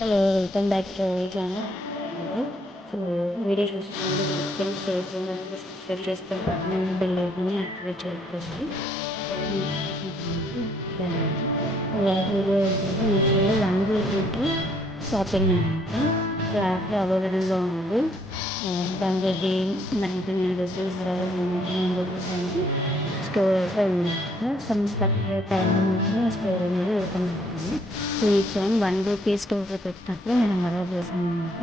Hello, welcome back to our channel. So video చూస్తున్నప్పుడు friends subscribe చేసుకుంటాను, bell ఐకాన్ని activate చేసుకోండి. వీడియో లాంగ్వేజ్ షాపింగ్ అనమాట. యాప్ అవైలబుల్గా ఉంది. దానికి 19 అంటే స్టోర్ అయితే ఉంది. సమ్ టైం స్టోర్ అనేది ఓపెన్ అవుతుంది. సో ఈ ఫోన్ ₹1 స్టోర్ పెట్టినప్పుడు నేను ఆర్డర్ చేశాను అనమాట.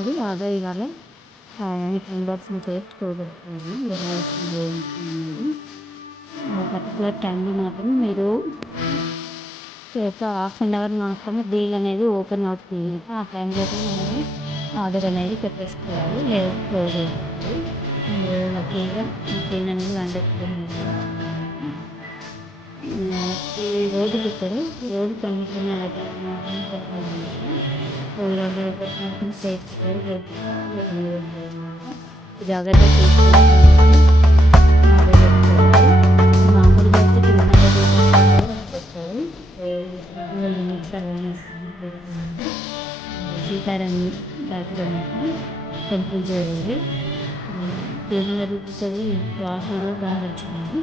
అది ఆర్డర్ ఇవ్వాలి. ఇన్బాక్స్ చేసి స్టోర్ పెట్టుకోవాలి. పర్టికులర్ టైంలో మాత్రం మీరు ఒక ½ మాత్రమే డీల్ అనేది ఓపెన్ అవుతుంది. ఆ టైంలో మనం ఆర్డర్ అనేది పెట్టేసుకోవాలి, లేదా క్లోజ్ అయిపోతుంది. లక్కీగా పెయిన్ అనేది ఈ రోడ్డు పెట్టారు. రోడ్డు కనిపించిన జాగ్రత్త తీసుకొని మామూలుగా అయితే సీతారాం టెంపుల్ చేయాలి. జరుగుతుంది. వాసన బాగా వచ్చింది.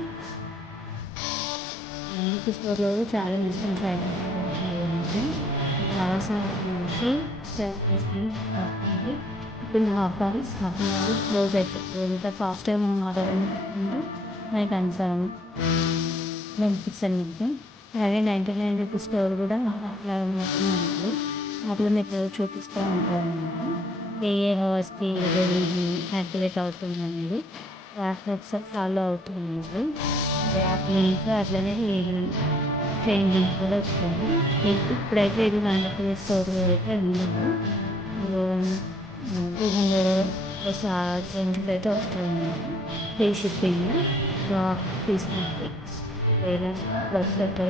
స్టోర్లో చాలా డిస్టెన్స్ అయితే వాసన నుంచి ఇప్పుడు హాఫ్ అన్ అవర్ క్లోజ్ అయిపోతుంది. ఎంత ఫాస్ట్ టైం ఆర్డర్ అనుకుంటే మనకి అంత బెనిఫిట్స్ అన్నట్టు. అలాగే ₹99 స్టోర్ కూడా అట్లా ఉంటుంది. అట్లా మీకు చూపిస్తూ ఉంటాను. ఏ అవర్స్కి యాక్టివేట్ అవుతుంది అనేది యాప్ ఒకసారి ఫాలో అవుతుంది. యాప్ లింక్ అట్లనే ట్రైన్ లింక్ కూడా వస్తుంది. ఇప్పుడైతే ఇది ₹1 స్టోర్ అయితే ఉంది. ట్రైన్కి అయితే వస్తుంది. ఫ్రీ షిప్పింగ్ తీసుకోండి. లేదా బస్ అయితే